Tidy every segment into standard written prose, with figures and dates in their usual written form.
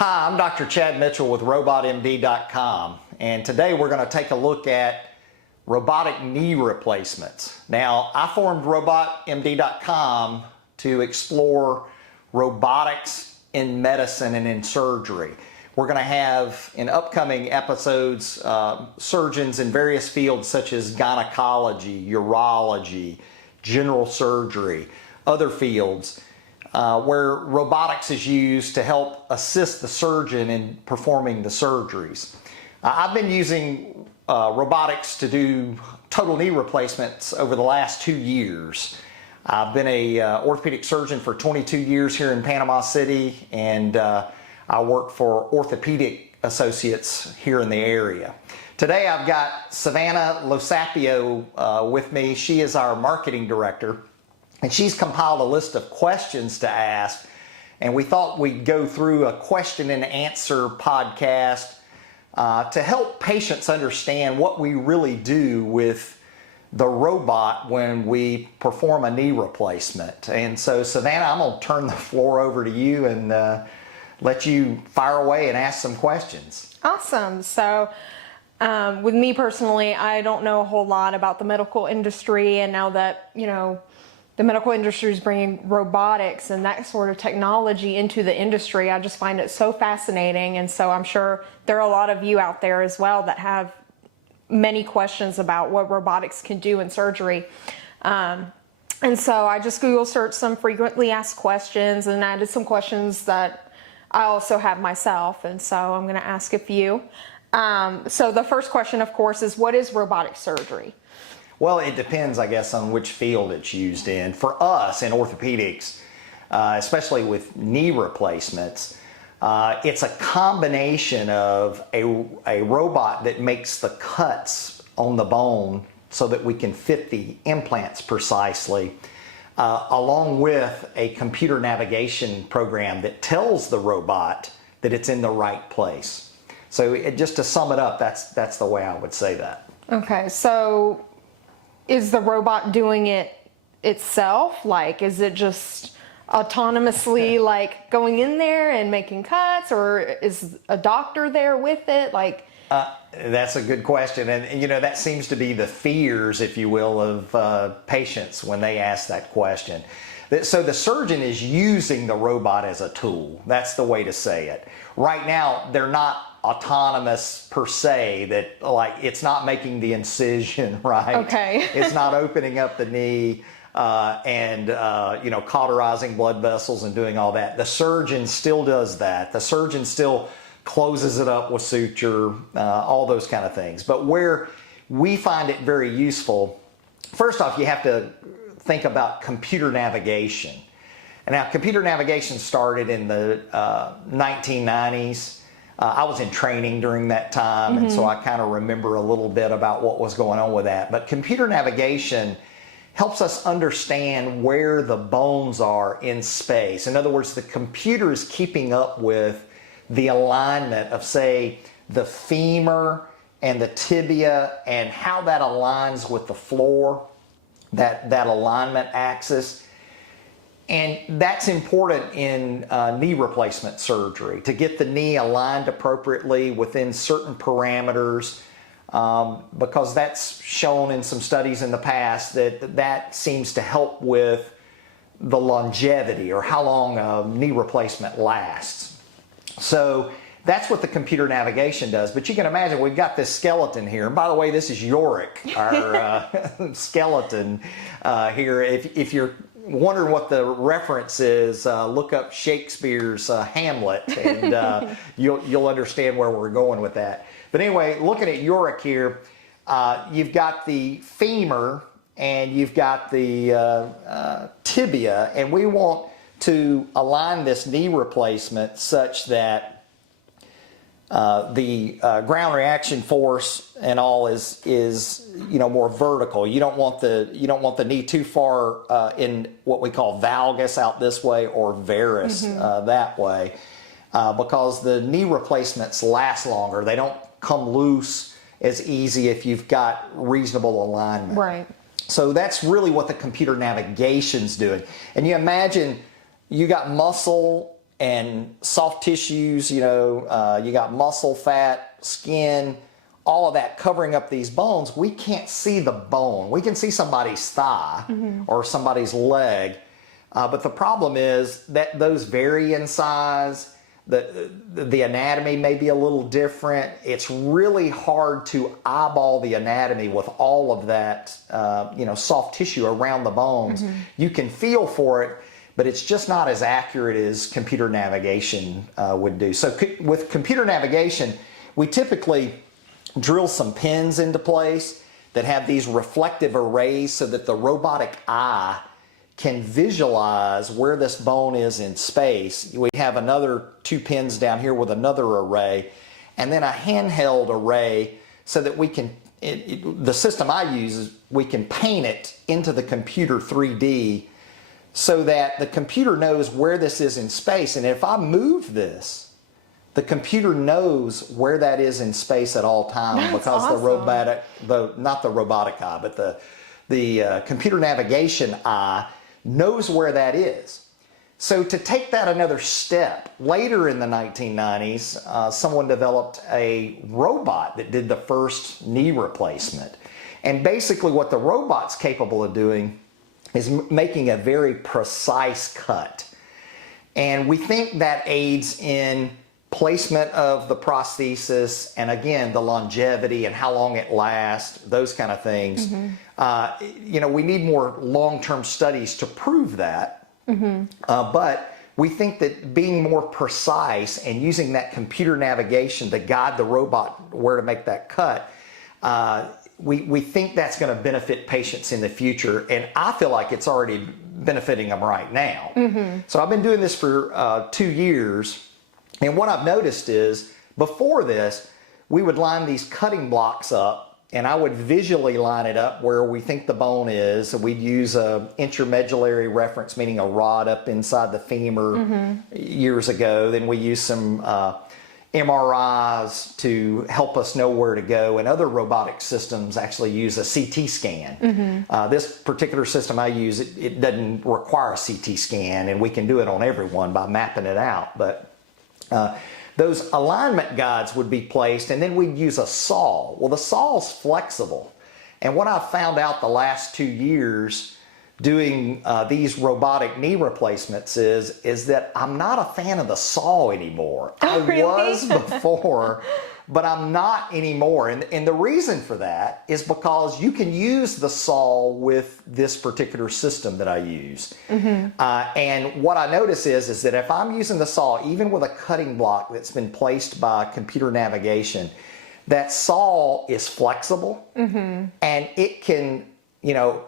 Hi, I'm Dr. Chad Mitchell with RobotMD.com, and today we're going to take a look at robotic knee replacements. Now, I formed RobotMD.com to explore robotics in medicine and in surgery. We're going to have, in upcoming episodes, surgeons in various fields such as gynecology, urology, general surgery, other fields, where robotics is used to help assist the surgeon in performing the surgeries. I've been using robotics to do total knee replacements over the last 2 years. I've been a orthopedic surgeon for 22 years here in Panama City, and I work for Orthopedic Associates here in the area. Today I've got Savannah Losapio with me. She is our marketing director, and she's compiled a list of questions to ask, and we thought we'd go through a question and answer podcast to help patients understand what we really do with the robot when we perform a knee replacement. And so, Savannah, I'm going to turn the floor over to you and let you fire away and ask some questions. Awesome. So with me personally, I don't know a whole lot about the medical industry, and now that, the medical industry is bringing robotics and that sort of technology into the industry, I just find it so fascinating. And so I'm sure there are a lot of you out there as well that have many questions about what robotics can do in surgery. And so I just Google searched some frequently asked questions and added some questions that I also have myself. And so I'm going to ask a few. So the first question, of course, is what is robotic surgery? Well, it depends, I guess, on which field it's used in. For us in orthopedics, especially with knee replacements, it's a combination of a robot that makes the cuts on the bone so that we can fit the implants precisely, along with a computer navigation program that tells the robot that it's in the right place. So just to sum it up, that's the way I would say that. Okay, so is the robot doing it itself? Like, is it just autonomously like going in there and making cuts, or is a doctor there with it? Like, that's a good question, and that seems to be the fears, if you will, of patients when they ask that question. So the surgeon is using the robot as a tool. That's the way to say it. Right now, they're not autonomous per se, that like it's not making the incision, right? Okay. It's not opening up the knee and cauterizing blood vessels and doing all that. The surgeon still does that. The surgeon still closes it up with suture, all those kind of things. But where we find it very useful, first off, you have to think about computer navigation. And now, computer navigation started in the 1990s. I was in training during that time, and so I kind of remember a little bit about what was going on with that. But computer navigation helps us understand where the bones are in space. In other words, the computer is keeping up with the alignment of, say, the femur and the tibia and how that aligns with the floor, that alignment axis. And that's important in knee replacement surgery, to get the knee aligned appropriately within certain parameters, because that's shown in some studies in the past that seems to help with the longevity, or how long a knee replacement lasts. So that's what the computer navigation does. But you can imagine we've got this skeleton here. And by the way, this is Yorick, our skeleton here. If you're wondering what the reference is, look up Shakespeare's Hamlet, and you'll understand where we're going with that. But anyway, looking at Yorick here, you've got the femur and you've got the tibia, and we want to align this knee replacement such that the ground reaction force and all is more vertical. You don't want the knee too far in what we call valgus out this way, or varus that way, because the knee replacements last longer. They don't come loose as easy if you've got reasonable alignment. Right. So that's really what the computer navigation's doing. And you imagine you got muscle and soft tissues, you got muscle, fat, skin, all of that covering up these bones. We can't see the bone. We can see somebody's thigh or somebody's leg, but the problem is that those vary in size. The anatomy may be a little different. It's really hard to eyeball the anatomy with all of that, soft tissue around the bones. You can feel for it, but it's just not as accurate as computer navigation would do. So with computer navigation, we typically drill some pins into place that have these reflective arrays so that the robotic eye can visualize where this bone is in space. We have another 2 pins down here with another array, and then a handheld array so that we can, the system I use is we can paint it into the computer 3D so that the computer knows where this is in space. And if I move this, the computer knows where that is in space at all times. That's because awesome. not the robotic eye, but the computer navigation eye knows where that is. So to take that another step, later in the 1990s, someone developed a robot that did the first knee replacement. And basically what the robot's capable of doing is making a very precise cut. And we think that aids in placement of the prosthesis, and again, the longevity and how long it lasts, those kind of things. We need more long-term studies to prove that. But we think that being more precise and using that computer navigation to guide the robot where to make that cut, we think that's going to benefit patients in the future. And I feel like it's already benefiting them right now. So I've been doing this for 2 years. And what I've noticed is, before this, we would line these cutting blocks up, and I would visually line it up where we think the bone is. So we'd use a intramedullary reference, meaning a rod up inside the femur years ago. Then we used some MRIs to help us know where to go, and other robotic systems actually use a CT scan. This particular system I use, it doesn't require a CT scan, and we can do it on everyone by mapping it out. But those alignment guides would be placed, and then we'd use a saw. Well, the saw's flexible. And what I've found out the last 2 years doing these robotic knee replacements is that I'm not a fan of the saw anymore. I was before, but I'm not anymore. And the reason for that is because you can use the saw with this particular system that I use. And what I notice is that if I'm using the saw, even with a cutting block that's been placed by computer navigation, that saw is flexible, and it can,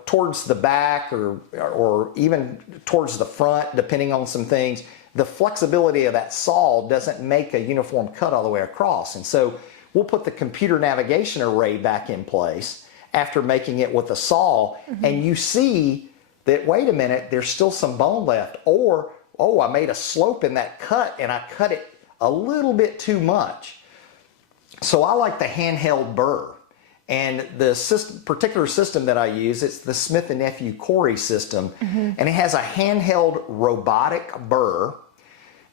towards the back or even towards the front, depending on some things, the flexibility of that saw doesn't make a uniform cut all the way across. And so we'll put the computer navigation array back in place after making it with a saw, and you see that, wait a minute, there's still some bone left, or, oh, I made a slope in that cut and I cut it a little bit too much. So I like the handheld burr. And the particular system that I use, it's the Smith & Nephew Corey system, and it has a handheld robotic burr.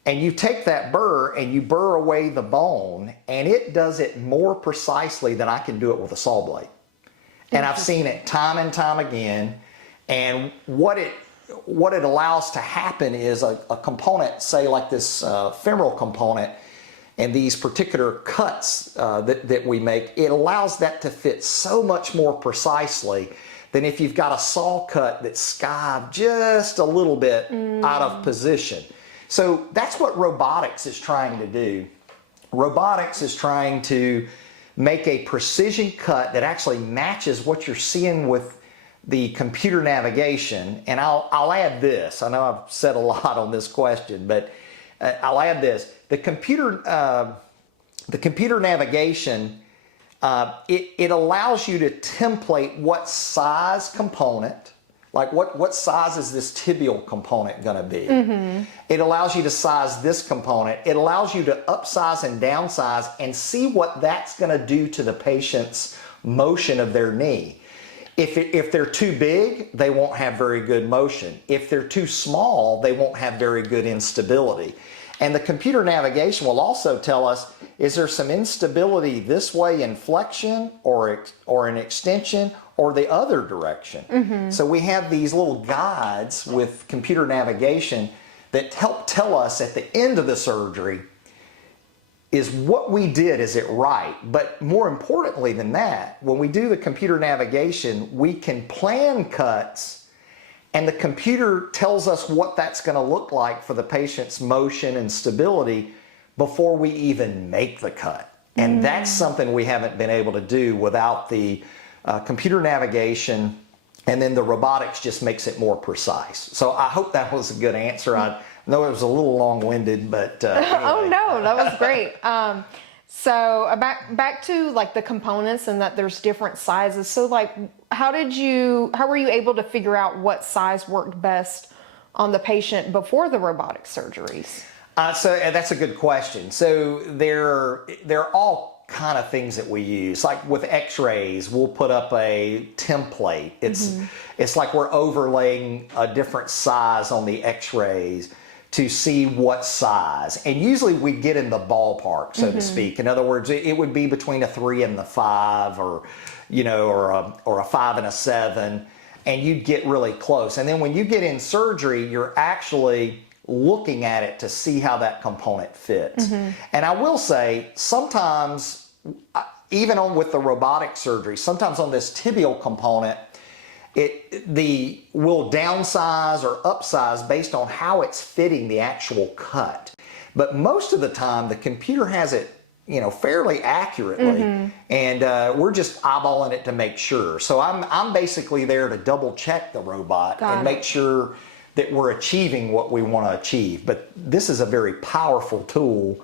And you take that burr and you burr away the bone, and it does it more precisely than I can do it with a saw blade. And I've seen it time and time again. And what it allows to happen is a component, say like this femoral component, and these particular cuts that we make, it allows that to fit so much more precisely than if you've got a saw cut that's skived just a little bit out of position. So that's what robotics is trying to do. Robotics is trying to make a precision cut that actually matches what you're seeing with the computer navigation. And I'll add this. I know I've said a lot on this question, but I'll add this. The computer navigation, it allows you to template what size component, like what size is this tibial component going to be. It allows you to size this component. It allows you to upsize and downsize and see what that's going to do to the patient's motion of their knee. If they're too big, they won't have very good motion. If they're too small, they won't have very good instability. And the computer navigation will also tell us, is there some instability this way in flexion or an extension or the other direction? So we have these little guides with computer navigation that help tell us at the end of the surgery, is what we did, is it right? But more importantly than that, when we do the computer navigation, we can plan cuts, and the computer tells us what that's going to look like for the patient's motion and stability before we even make the cut. And that's something we haven't been able to do without the computer navigation, and then the robotics just makes it more precise. So I hope that was a good answer. I know it was a little long-winded, but anyway. Oh no, that was great. So back to like the components and that there's different sizes. So like, how were you able to figure out what size worked best on the patient before the robotic surgeries? So that's a good question. So they're all kind of things that we use. Like with x-rays, we'll put up a template. It's like we're overlaying a different size on the x-rays to see what size. And usually we get in the ballpark, so to speak. In other words, it would be between a 3 and the 5, or a 5 and a 7, and you'd get really close. And then when you get in surgery, you're actually looking at it to see how that component fits. And I will say, sometimes, even with the robotic surgery, sometimes on this tibial component, will downsize or upsize based on how it's fitting the actual cut. But most of the time, the computer has it, fairly accurately, and we're just eyeballing it to make sure. So I'm basically there to double check the robot and make sure that we're achieving what we want to achieve. But this is a very powerful tool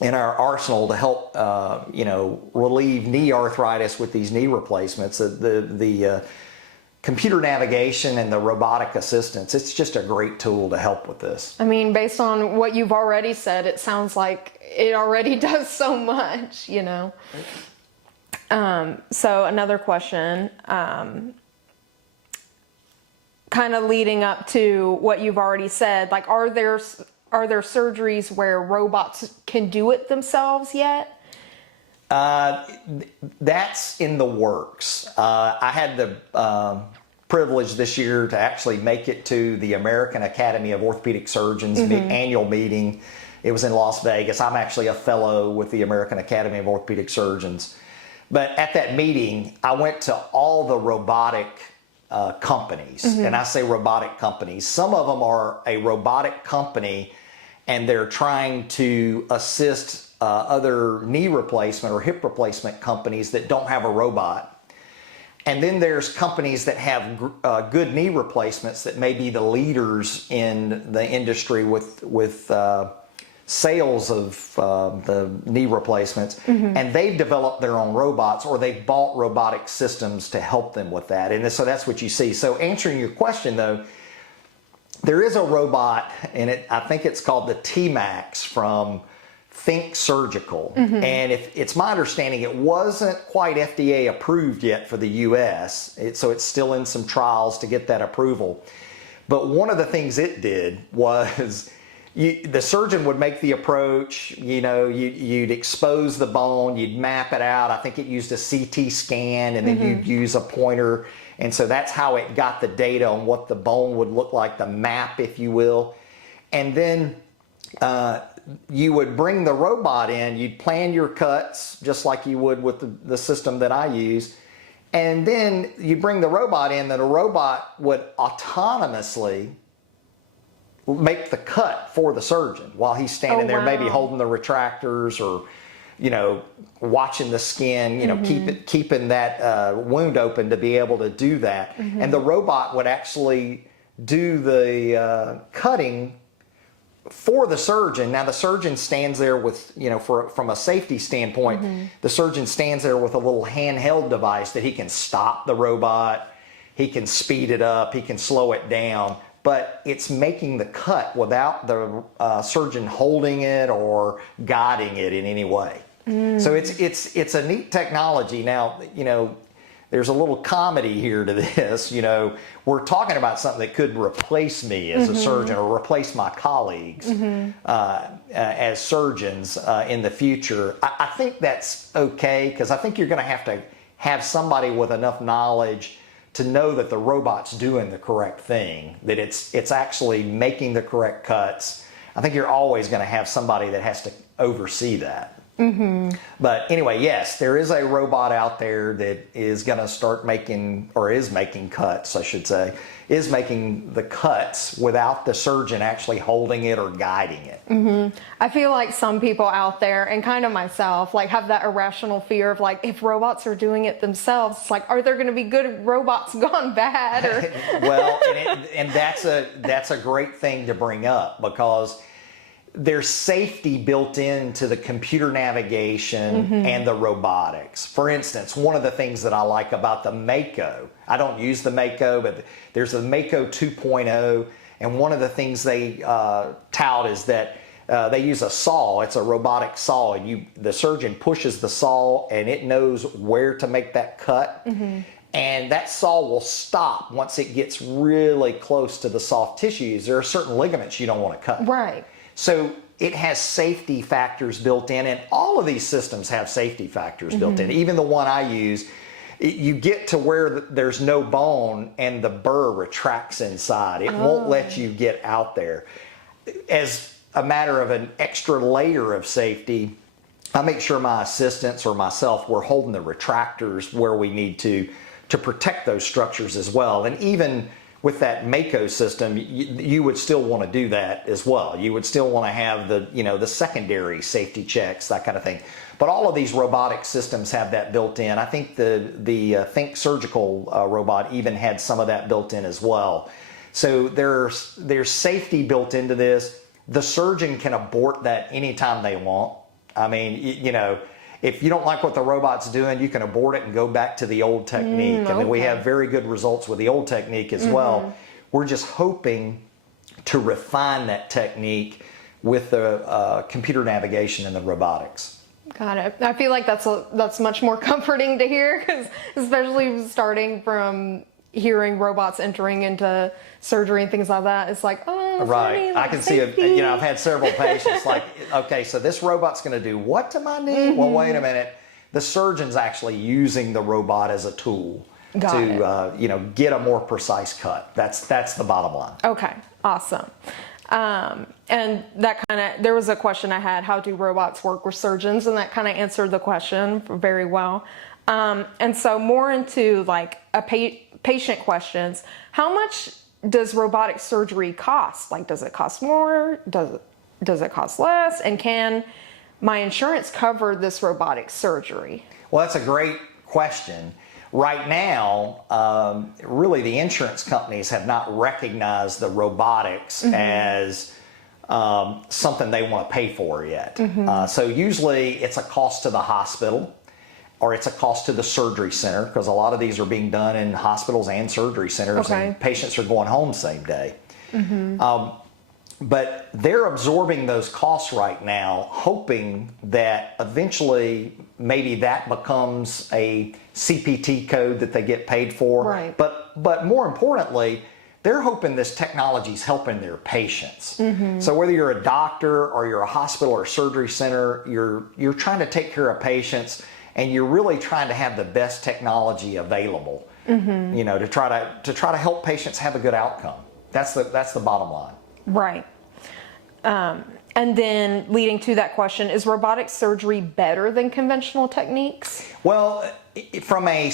in our arsenal to help, relieve knee arthritis with these knee replacements. The computer navigation and the robotic assistance, it's just a great tool to help with this. I mean, based on what you've already said, it sounds like it already does so much, So another question, kind of leading up to what you've already said, like, are there surgeries where robots can do it themselves yet? That's in the works. I had the privilege this year to actually make it to the American Academy of Orthopedic Surgeons annual meeting. It was in Las Vegas. I'm actually a fellow with the American Academy of Orthopedic Surgeons. But at that meeting, I went to all the robotic companies. And I say robotic companies. Some of them are a robotic company, and they're trying to assist other knee replacement or hip replacement companies that don't have a robot. And then there's companies that have good knee replacements that may be the leaders in the industry with sales of the knee replacements, and they've developed their own robots, or they've bought robotic systems to help them with that. And so that's what you see. So answering your question though, there is a robot, and I think it's called the T-Max from Think Surgical. And it's my understanding it wasn't quite FDA approved yet for the US, so it's still in some trials to get that approval. But one of the things it did was the surgeon would make the approach, you'd expose the bone, you'd map it out. I think it used a CT scan, and then you'd use a pointer. And so that's how it got the data on what the bone would look like, the map, if you will. And then you would bring the robot in, you'd plan your cuts just like you would with the system that I use. And then you bring the robot in, and the robot would autonomously make the cut for the surgeon while he's standing there, maybe holding the retractors, or watching the skin, keeping that wound open to be able to do that. And the robot would actually do the cutting for the surgeon. Now the surgeon stands there with, from a safety standpoint, the surgeon stands there with a little handheld device that he can stop the robot, he can speed it up, he can slow it down, but it's making the cut without the surgeon holding it or guiding it in any way. So it's a neat technology. Now, there's a little comedy here to this. You know, we're talking about something that could replace me as a surgeon or replace my colleagues as surgeons in the future. I think that's okay, because I think you're going to have somebody with enough knowledge to know that the robot's doing the correct thing, that it's actually making the correct cuts. I think you're always going to have somebody that has to oversee that. But anyway, yes, there is a robot out there that is going to start making, or is making cuts, I should say, is making the cuts without the surgeon actually holding it or guiding it. I feel like some people out there, and kind of myself, like have that irrational fear of like, if robots are doing it themselves, it's like, are there going to be good robots gone bad? Or Well, and that's a great thing to bring up, because there's safety built into the computer navigation and the robotics. For instance, one of the things that I like about the Mako, I don't use the Mako, but there's a Mako 2.0, and one of the things they tout is that they use a saw. It's a robotic saw, and the surgeon pushes the saw, and it knows where to make that cut. And that saw will stop once it gets really close to the soft tissues. There are certain ligaments you don't want to cut. right. So it has safety factors built in, and all of these systems have safety factors built in. Even the one I use, you get to where there's no bone and the burr retracts inside. It won't let you get out there. As a matter of an extra layer of safety, I make sure my assistants or myself, we're holding the retractors where we need to protect those structures as well. And even with that Mako system, you would still want to do that as well. You would still want to have the secondary safety checks, that kind of thing. But all of these robotic systems have that built in. I think the Think Surgical robot even had some of that built in as well. So there's safety built into this. The surgeon can abort that anytime they want. I mean, if you don't like what the robot's doing, you can abort it and go back to the old technique. I mean, we have very good results with the old technique as well. We're just hoping to refine that technique with the computer navigation and the robotics. Got it. I feel like that's much more comforting to hear, because especially starting from hearing robots entering into surgery and things like that, it's like, oh, right. funny, I can see it. I've had several patients like, okay, so this robot's going to do what to my knee? Well, wait a minute. The surgeon's actually using the robot as a tool to get a more precise cut. That's the bottom line. Okay, awesome. And that there was a question I had, how do robots work with surgeons? And that kind of answered the question very well. And so more into like patient questions, how much does robotic surgery cost? Like, does it cost more? Does it cost less? And can my insurance cover this robotic surgery? Well, that's a great question. Right now, really the insurance companies have not recognized the robotics as something they want to pay for yet. So usually it's a cost to the hospital, or it's a cost to the surgery center, because a lot of these are being done in hospitals and surgery centers, and patients are going home same day. But they're absorbing those costs right now, hoping that eventually maybe that becomes a CPT code that they get paid for. Right. But more importantly, they're hoping this technology is helping their patients. So whether you're a doctor or you're a hospital or surgery center, you're trying to take care of patients, and you're really trying to have the best technology available, to try to help patients have a good outcome. That's the bottom line. Right. And then leading to that question, is robotic surgery better than conventional techniques? Well, from a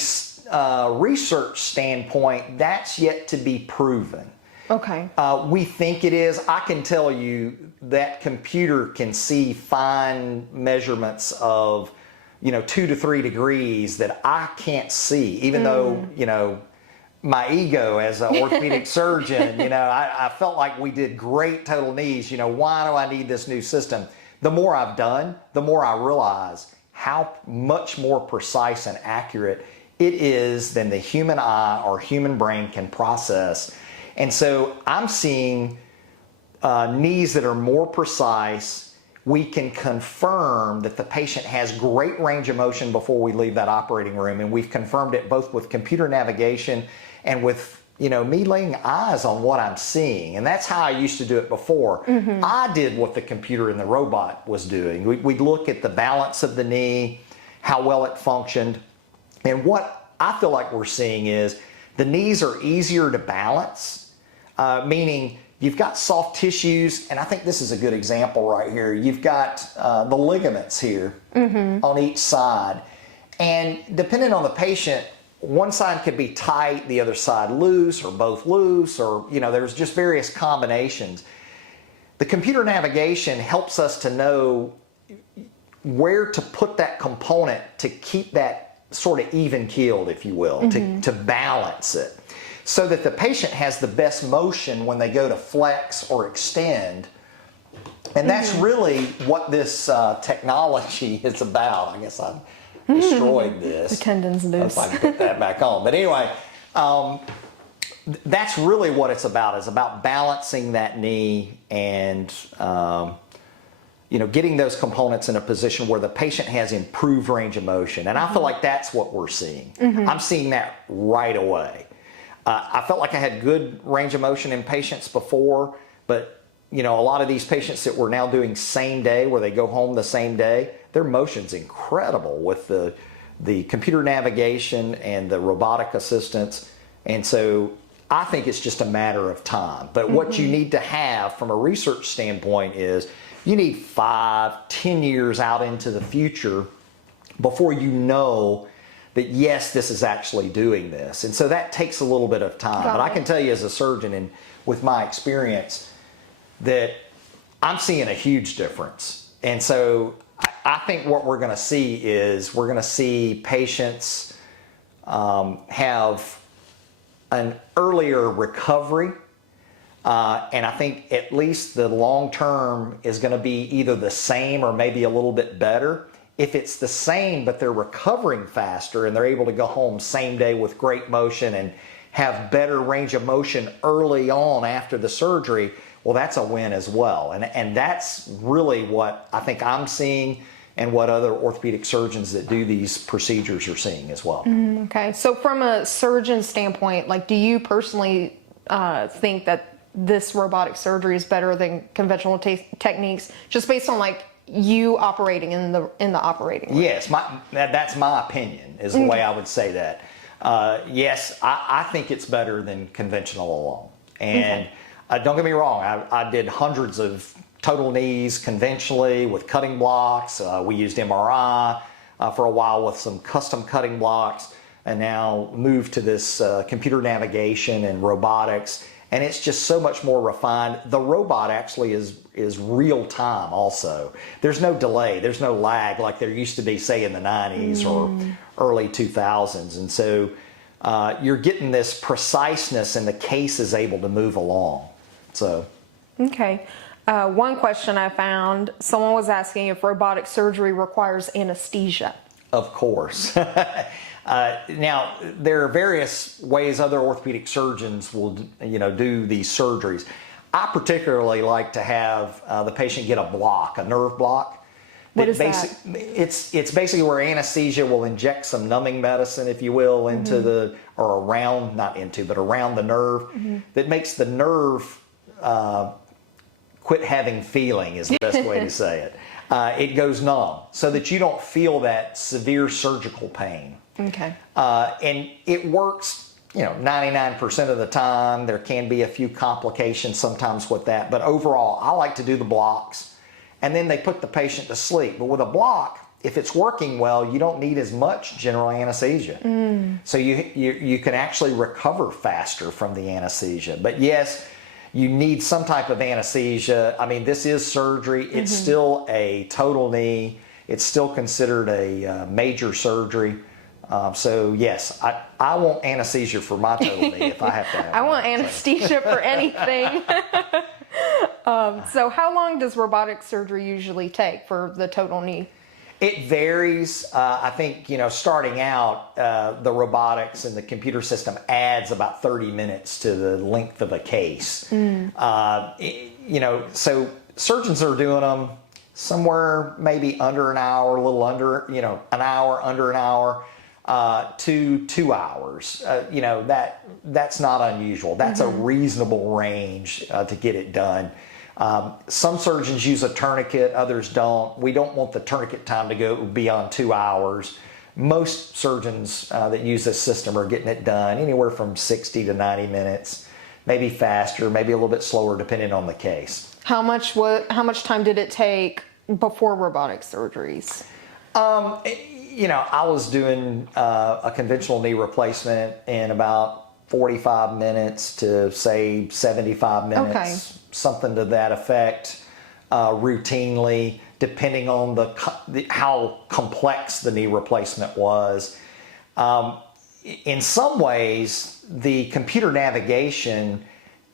research standpoint, that's yet to be proven. Okay. We think it is. I can tell you that computer can see fine measurements of 2 to 3 degrees that I can't see, even though, my ego as an orthopedic surgeon, I felt like we did great total knees. Why do I need this new system? The more I've done, the more I realize how much more precise and accurate it is than the human eye or human brain can process. And so I'm seeing knees that are more precise we can confirm that the patient has great range of motion before we leave that operating room. And we've confirmed it both with computer navigation and with, me laying eyes on what I'm seeing. And that's how I used to do it before. I did what the computer and the robot was doing. We'd look at the balance of the knee, how well it functioned. And what I feel like we're seeing is the knees are easier to balance, meaning you've got soft tissues, and I think this is a good example right here. You've got the ligaments here on each side. And depending on the patient, one side could be tight, the other side loose, or both loose, or, there's just various combinations. The computer navigation helps us to know where to put that component to keep that sort of even keeled, if you will, to balance it, so that the patient has the best motion when they go to flex or extend. And that's really what this technology is about. I guess I've destroyed this. The tendons loose. If I can put that back on. But anyway, that's really what it's about. It's about balancing that knee and getting those components in a position where the patient has improved range of motion. And I feel like that's what we're seeing. I'm seeing that right away. I felt like I had good range of motion in patients before, but a lot of these patients that we're now doing same day, where they go home the same day, their motion's incredible with the computer navigation and the robotic assistance. And so I think it's just a matter of time. But what you need to have from a research standpoint is you need 5-10 years out into the future before you know that, yes, this is actually doing this. And so that takes a little bit of time. But I can tell you as a surgeon and with my experience that I'm seeing a huge difference. And so I think what we're going to see is we're going to see patients have an earlier recovery. And I think at least the long term is going to be either the same or maybe a little bit better. If it's the same, but they're recovering faster and they're able to go home same day with great motion and have better range of motion early on after the surgery, well, that's a win as well. And that's really what I think I'm seeing and what other orthopedic surgeons that do these procedures are seeing as well. Okay. So from a surgeon standpoint, do you personally think that this robotic surgery is better than conventional techniques, just based on you operating in the operating room? Yes, that's my opinion, is the way I would say that. Yes, I think it's better than conventional alone. And don't get me wrong, I did hundreds of total knees conventionally with cutting blocks. We used MRI for a while with some custom cutting blocks, and now moved to this computer navigation and robotics. And it's just so much more refined. The robot actually is real time also. There's no delay, there's no lag like there used to be, say, in the 90s or early 2000s. And so you're getting this preciseness, and the case is able to move along. So. Okay. One question I found, someone was asking if robotic surgery requires anesthesia. Of course. Now, there are various ways other orthopedic surgeons will, do these surgeries. I particularly like to have the patient get a block, a nerve block. What is that? It's basically where anesthesia will inject some numbing medicine, if you will, into around the nerve, that makes the nerve quit having feeling, is the best way to say it. It goes numb so that you don't feel that severe surgical pain. Okay. And it works, 99% of the time. There can be a few complications sometimes with that, but overall, I like to do the blocks, and then they put the patient to sleep. But with a block, if it's working well, you don't need as much general anesthesia. So you can actually recover faster from the anesthesia. But yes, you need some type of anesthesia. I mean, this is surgery. It's still a total knee. It's still considered a major surgery. So yes, I want anesthesia for my total knee if I have to have I want anesthesia for anything. So how long does robotic surgery usually take for the total knee? It varies. I think, starting out, the robotics and the computer system adds about 30 minutes to the length of a case. So surgeons are doing them somewhere maybe under an hour, a little under, an hour, under an hour, to 2 hours. That's not unusual. That's a reasonable range to get it done. Some surgeons use a tourniquet, others don't. We don't want the tourniquet time to go beyond 2 hours. Most surgeons that use this system are getting it done anywhere from 60 to 90 minutes, maybe faster, maybe a little bit slower, depending on the case. How much time did it take before robotic surgeries? I was doing a conventional knee replacement in about 45 minutes to say 75 minutes, something to that effect, routinely, depending on how complex the knee replacement was. In some ways, the computer navigation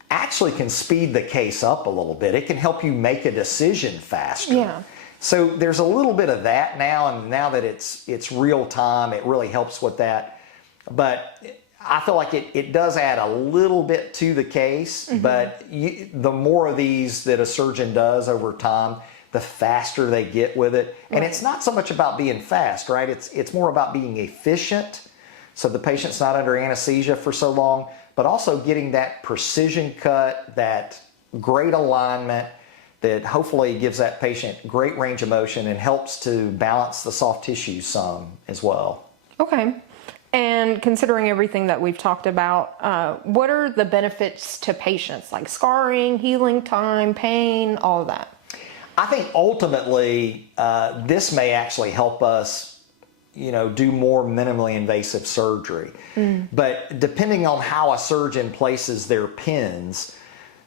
actually can speed the case up a little bit. It can help you make a decision faster. Yeah. So there's a little bit of that now, and now that it's real time, it really helps with that. But I feel like it does add a little bit to the case, but the more of these that a surgeon does over time, the faster they get with it. And it's not so much about being fast, right? It's more about being efficient, so the patient's not under anesthesia for so long, but also getting that precision cut, that great alignment that hopefully gives that patient great range of motion and helps to balance the soft tissue some as well. Okay. And considering everything that we've talked about, what are the benefits to patients, like scarring, healing time, pain, all of that? I think ultimately this may actually help us do more minimally invasive surgery. But depending on how a surgeon places their pins,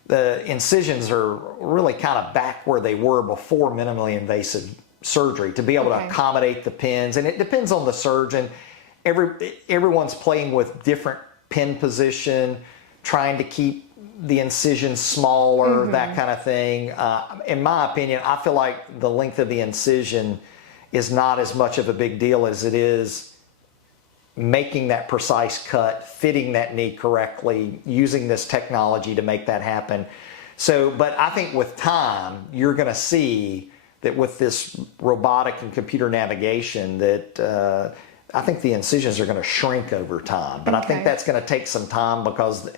the incisions are really kind of back where they were before minimally invasive surgery to be able to accommodate the pins. And it depends on the surgeon. Everyone's playing with different pin position, trying to keep the incision smaller, that kind of thing. In my opinion, I feel like the length of the incision is not as much of a big deal as it is making that precise cut, fitting that knee correctly, using this technology to make that happen. So, but I think with time, you're going to see that with this robotic and computer navigation that I think the incisions are going to shrink over time. But I think that's going to take some time because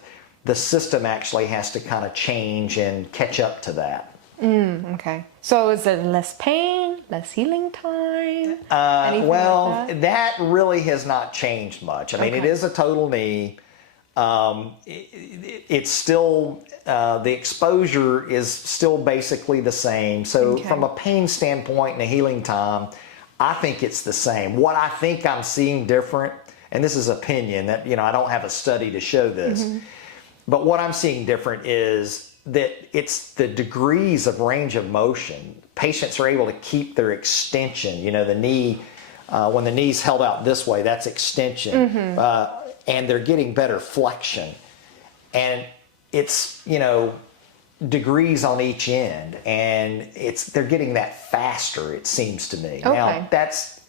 the system actually has to kind of change and catch up to that. Okay. So is there less pain, less healing time? Well, like that really has not changed much. I mean, it is a total knee. It's still, the exposure is still basically the same. So from a pain standpoint and a healing time, I think it's the same. What I think I'm seeing different, and this is opinion that, I don't have a study to show this, but what I'm seeing different is that it's the degrees of range of motion. Patients are able to keep their extension, the knee, when the knee's held out this way, that's extension, and they're getting better flexion. And it's, degrees on each end, and they're getting that faster, it seems to me. Now, that's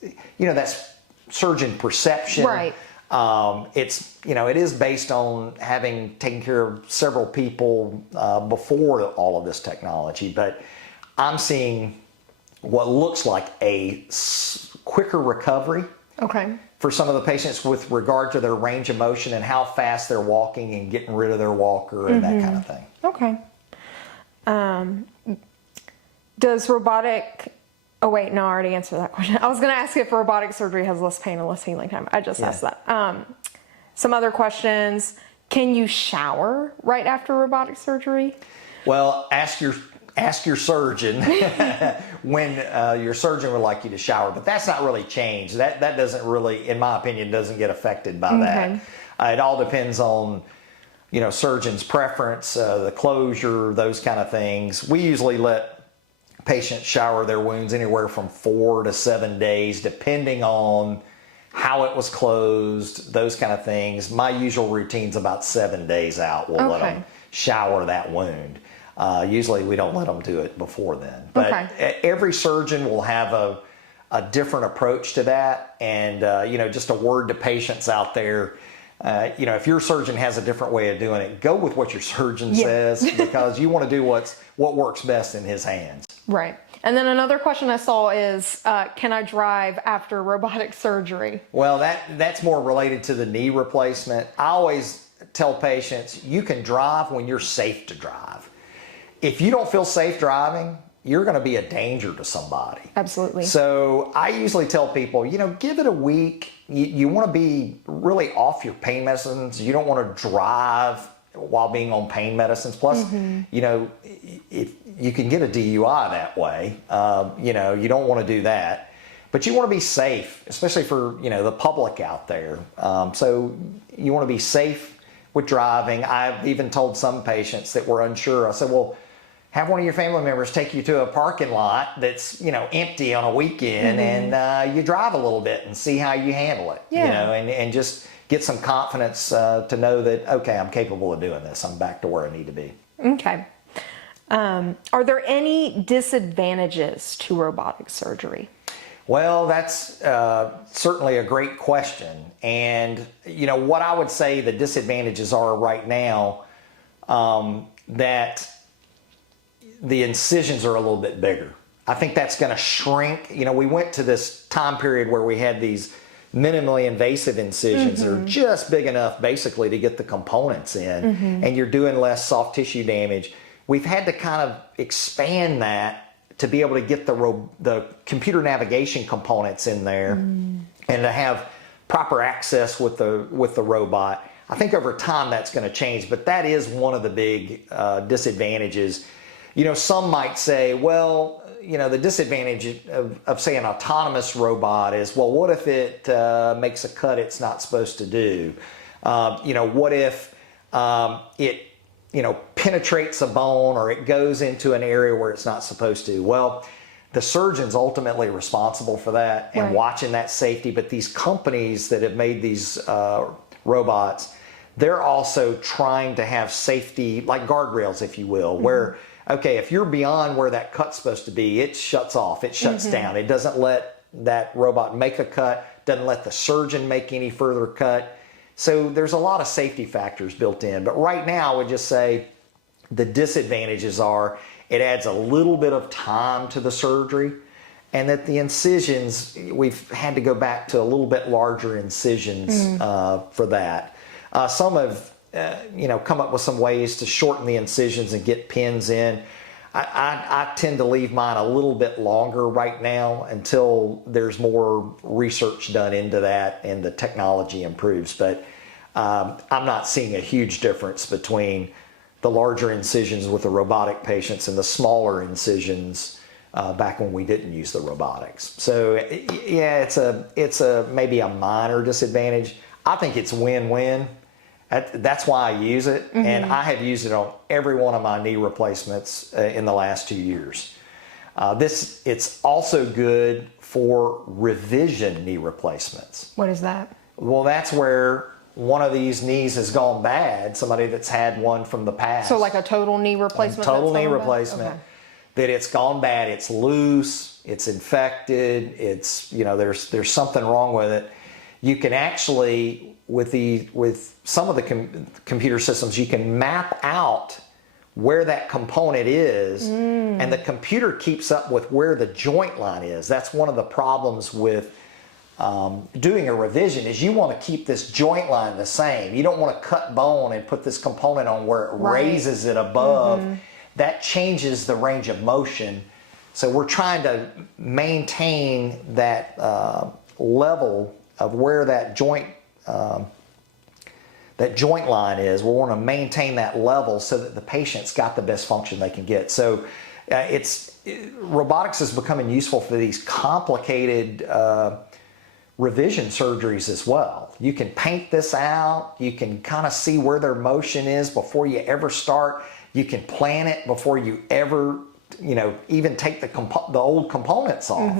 surgeon perception. Right. It is based on having taken care of several people before all of this technology, but I'm seeing what looks like a quicker recovery for some of the patients with regard to their range of motion and how fast they're walking and getting rid of their walker and that kind of thing. Okay. Does robotic... Oh, wait, no, I already answered that question. I was going to ask if robotic surgery has less pain and less healing time. I just asked that. Some other questions. Can you shower right after robotic surgery? Well, ask your surgeon when your surgeon would like you to shower, but that's not really changed. That doesn't really, in my opinion, doesn't get affected by that. It all depends on, surgeon's preference, the closure, those kind of things. We usually let patients shower their wounds anywhere from 4 to 7 days, depending on how it was closed, those kind of things. My usual routine's about 7 days out. We'll let them shower that wound. Usually we don't let them do it before then. But every surgeon will have a different approach to that. And, just a word to patients out there, if your surgeon has a different way of doing it, go with what your surgeon says, because you want to do what works best in his hands. Right. And then another question I saw is, can I drive after robotic surgery? Well, that's more related to the knee replacement. I always tell patients, you can drive when you're safe to drive. If you don't feel safe driving, you're going to be a danger to somebody. Absolutely. So I usually tell people, give it a week. You want to be really off your pain medicines. You don't want to drive while being on pain medicines. Plus, if you can get a DUI that way, you don't want to do that. But you want to be safe, especially for, the public out there. So you want to be safe with driving. I've even told some patients that were unsure. I said, well, have one of your family members take you to a parking lot that's, empty on a weekend, and you drive a little bit and see how you handle it, and just get some confidence to know that, okay, I'm capable of doing this. I'm back to where I need to be. Okay. Are there any disadvantages to robotic surgery? Well, that's certainly a great question. And, what I would say the disadvantages are right now, that the incisions are a little bit bigger. I think that's going to shrink. We went to this time period where we had these minimally invasive incisions that are just big enough basically to get the components in, and you're doing less soft tissue damage. We've had to kind of expand that to be able to get the computer navigation components in there and to have proper access with the robot. I think over time that's going to change, but that is one of the big disadvantages. Some might say, well, the disadvantage of say an autonomous robot is, well, what if it makes a cut it's not supposed to do? What if it penetrates a bone, or it goes into an area where it's not supposed to? Well, the surgeon's ultimately responsible for that and watching that safety. But these companies that have made these robots, they're also trying to have safety, like guardrails, if you will, where, okay, if you're beyond where that cut's supposed to be, it shuts off, it shuts down. It doesn't let that robot make a cut, doesn't let the surgeon make any further cut. So there's a lot of safety factors built in. But right now, I would just say the disadvantages are it adds a little bit of time to the surgery, and that the incisions, we've had to go back to a little bit larger incisions for that. Some have come up with some ways to shorten the incisions and get pins in. I tend to leave mine a little bit longer right now until there's more research done into that and the technology improves. But I'm not seeing a huge difference between the larger incisions with the robotic patients and the smaller incisions back when we didn't use the robotics. So yeah, it's a maybe a minor disadvantage. I think it's win-win. That's why I use it, and I have used it on every one of my knee replacements in the last 2 years. It's also good for revision knee replacements. What is that? Well, that's where one of these knees has gone bad, somebody that's had one from the past. So like a total knee replacement? Total knee replacement. Okay. That it's gone bad, it's loose, it's infected, it's, there's something wrong with it. You can actually, with some of the computer systems, you can map out where that component is, and the computer keeps up with where the joint line is. That's one of the problems with doing a revision, is you want to keep this joint line the same. You don't want to cut bone and put this component on where it raises it above. That changes the range of motion. So we're trying to maintain that level of where that joint line is. We want to maintain that level so that the patient's got the best function they can get. So robotics is becoming useful for these complicated revision surgeries as well. You can paint this out. You can kind of see where their motion is before you ever start. You can plan it before you ever, even take the old components off.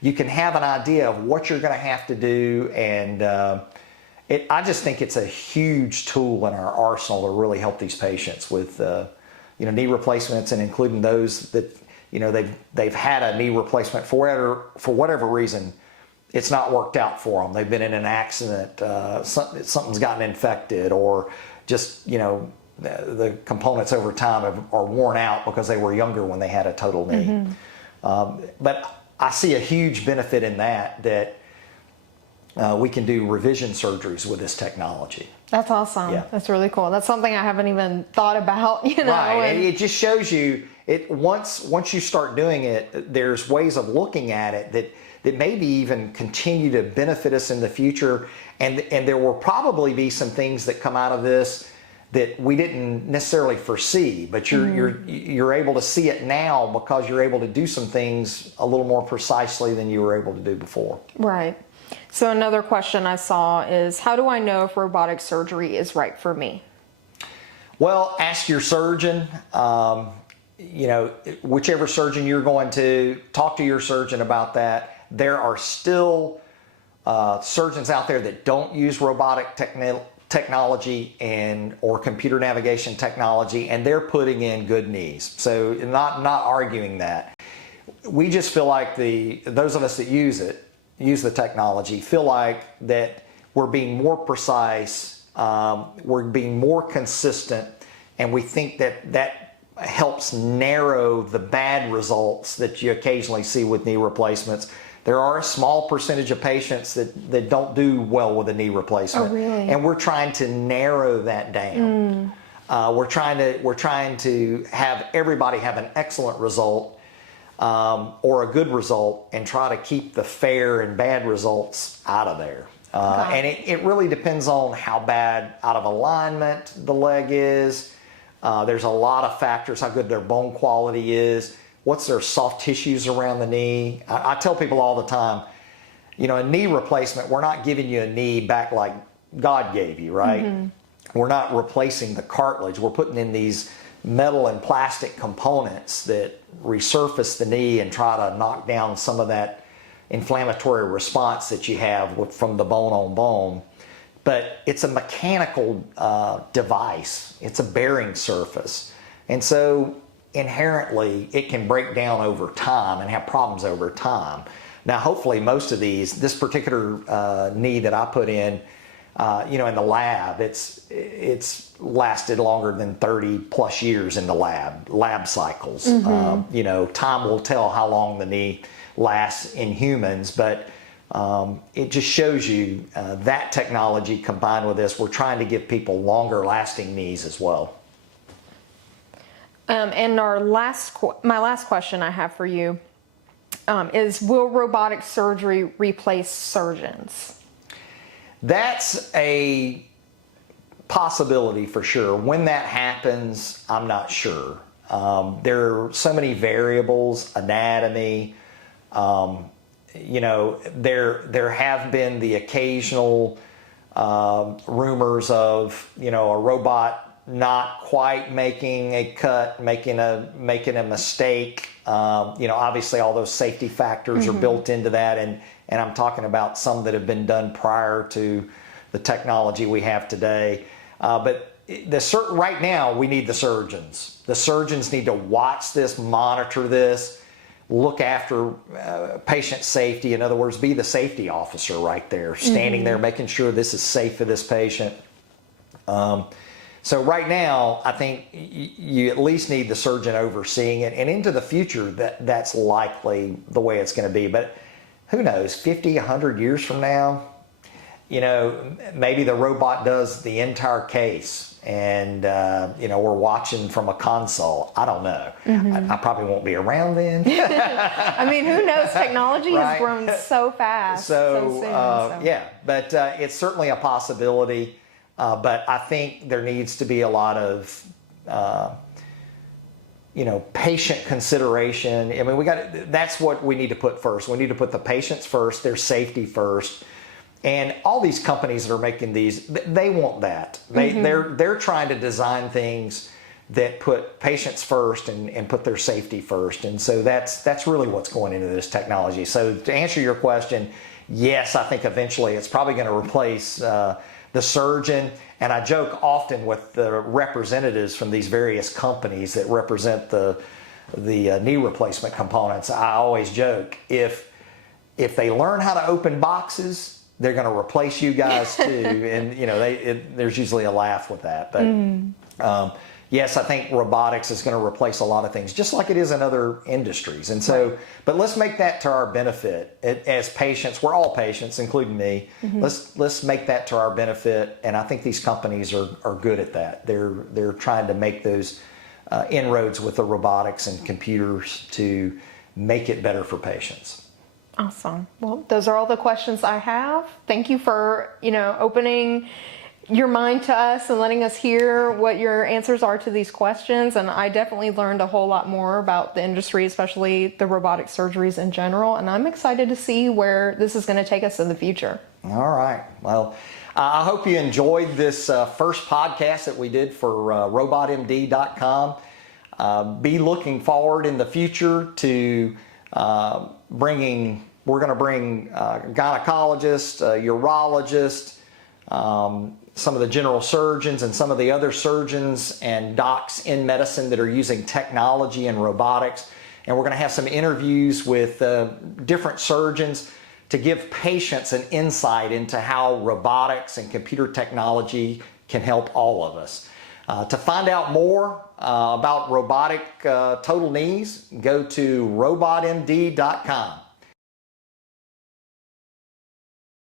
You can have an idea of what you're going to have to do, and I just think it's a huge tool in our arsenal to really help these patients with knee replacements, and including those that they've had a knee replacement for whatever reason. It's not worked out for them. They've been in an accident, something's gotten infected, or just the components over time are worn out because they were younger when they had a total knee. But I see a huge benefit in that we can do revision surgeries with this technology. That's awesome. Yeah. That's really cool. That's something I haven't even thought about, Right. and- It just shows you it once you start doing it, there's ways of looking at it that maybe even continue to benefit us in the future. And there will probably be some things that come out of this that we didn't necessarily foresee, but you're able to see it now because you're able to do some things a little more precisely than you were able to do before. Right. So another question I saw is, how do I know if robotic surgery is right for me? Well, ask your surgeon. Whichever surgeon you're going to, talk to your surgeon about that. There are still surgeons out there that don't use robotic technology or computer navigation technology, and they're putting in good knees. So not arguing that. We just feel like those of us that use the technology, feel like that we're being more precise, we're being more consistent, and we think that helps narrow the bad results that you occasionally see with knee replacements. There are a small percentage of patients that don't do well with a knee replacement. Oh, really? And we're trying to narrow that down. We're trying to have everybody have an excellent result or a good result, and try to keep the fair and bad results out of there. And it really depends on how bad out of alignment the leg is. There's a lot of factors, how good their bone quality is, what's their soft tissues around the knee. I tell people all the time, a knee replacement, we're not giving you a knee back like God gave you, right? Mm-hmm. We're not replacing the cartilage. We're putting in these metal and plastic components that resurface the knee and try to knock down some of that inflammatory response that you have from the bone on bone. But it's a mechanical device. It's a bearing surface. And so inherently it can break down over time and have problems over time. Now, hopefully most of this particular knee that I put in, in the lab, it's lasted longer than 30 plus years in the lab cycles. Mm-hmm. Time will tell how long the knee lasts in humans, but it just shows you that technology combined with this, we're trying to give people longer lasting knees as well. And my last question I have for you is, will robotic surgery replace surgeons? That's a possibility for sure. When that happens, I'm not sure. There are so many variables, anatomy. There have been the occasional rumors of a robot not quite making a cut, making a mistake. Obviously all those safety factors mm-hmm. are built into that, and I'm talking about some that have been done prior to the technology we have today. But right now we need the surgeons. The surgeons need to watch this, monitor this, look after patient safety. In other words, be the safety officer right there, standing mm-hmm. there, making sure this is safe for this patient. So right now, I think you at least need the surgeon overseeing it, and into the future, that's likely the way it's going to be. But who knows, 50, 100 years from now, maybe the robot does the entire case, and we're watching from a console. I don't know. Mm-hmm. I probably won't be around then. I mean, who knows? Technology has grown so fast, so soon. Yeah, but it's certainly a possibility. But I think there needs to be a lot of, patient consideration. I mean, that's what we need to put first. We need to put the patients first, their safety first. And all these companies that are making these, they want that. They're trying to design things that put patients first and put their safety first. And so that's really what's going into this technology. So to answer your question, yes, I think eventually it's probably going to replace the surgeon. And I joke often with the representatives from these various companies that represent the knee replacement components. I always joke, if they learn how to open boxes, they're going to replace you guys too. And there's usually a laugh with that. But yes, I think robotics is going to replace a lot of things, just like it is in other industries. And so, Right. but let's make that to our benefit as patients. We're all patients, including me. Let's make that to our benefit. And I think these companies are good at that. They're trying to make those inroads with the robotics and computers to make it better for patients. Awesome. Well, those are all the questions I have. Thank you for, opening your mind to us and letting us hear what your answers are to these questions. And I definitely learned a whole lot more about the industry, especially the robotic surgeries in general. And I'm excited to see where this is going to take us in the future. All right. Well, I hope you enjoyed this first podcast that we did for RobotMD.com. Be looking forward in the future to we're going to bring gynecologists, urologists, some of the general surgeons and some of the other surgeons and docs in medicine that are using technology and robotics. And we're going to have some interviews with different surgeons to give patients an insight into how robotics and computer technology can help all of us. To find out more about robotic total knees, go to RobotMD.com.